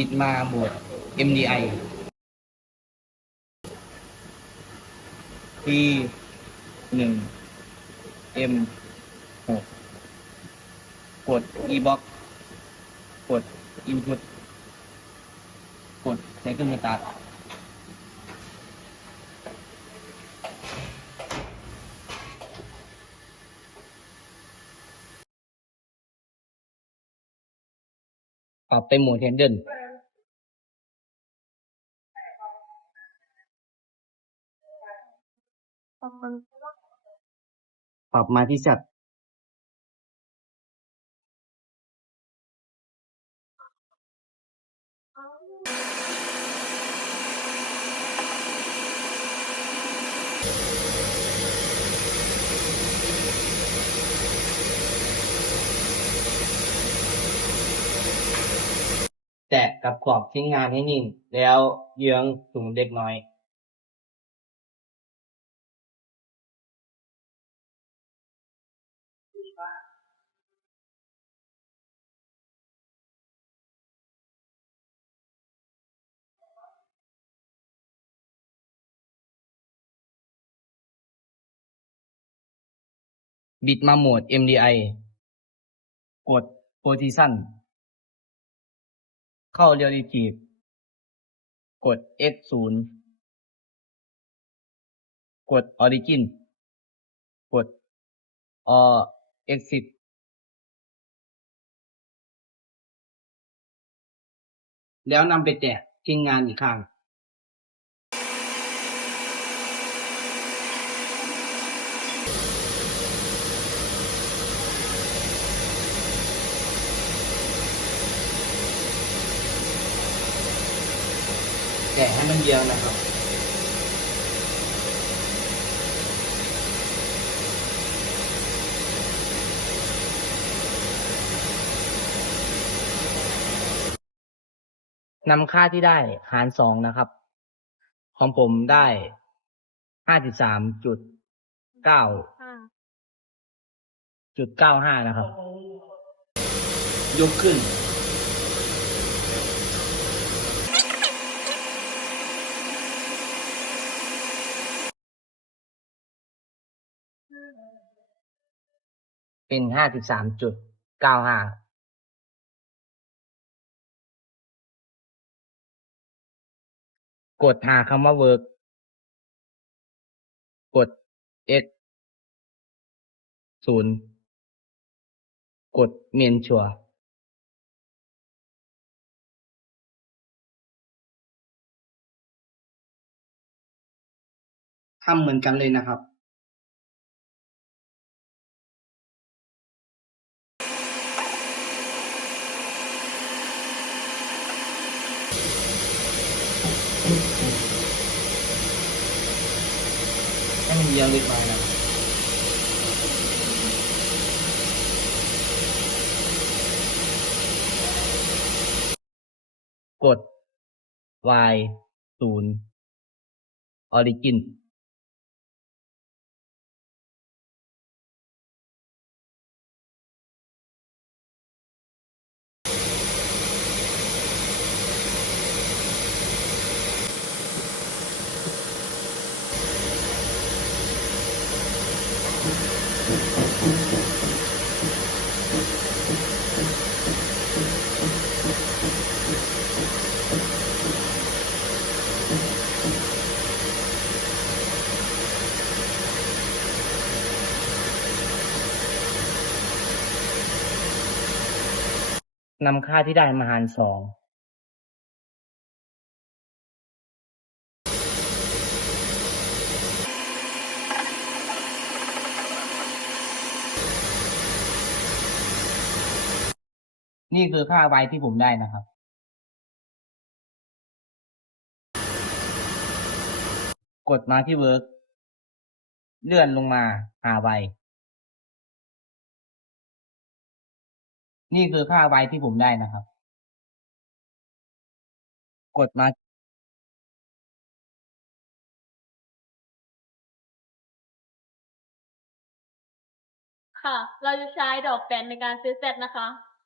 ปิดมาบวก MDI P หนึ่ง M หกกด e-box กด input กดใช้เครื่องมือตัดปรับไปหมด Handle ปรับมาที่สัตว์แตะกับขอบชิ้นงานให้นิ่ง แล้วเยื้องสูงเล็กน้อย บิดมาโหมด MDI กด Position เข้า Relative กด X 0กด Origin กดอ X 10แล้วนำไปแตะชิ้นงานอีกข้ง แกะให้มันเยอะนะครับ นำค่าที่ได้หารสองนะครับ ของผมได้ห้าสิบสามจุดเก้าค่ะจุดเก้าห้านะครับ ยกขึ้น เป็นห้าสิบสามจุดเก้าห้ากดหาคำว่า work กด x ศูนย์กดเมนชัวทำเหมือนกันเลยนะครับ ให้มันเยียงเล็กน้อยนะครับกด y ศูนย์ origin นำค่าที่ได้มาหารสองนี่คือค่าไวที่ผมได้นะครับ กดมาที่เวิร์กเลื่อนลงมาหาไนี่คือค่าไวที่ผมได้นะครับ กดมาค่ะ เราจะใช้ดอกแตนในการซื้อเซตนะคะ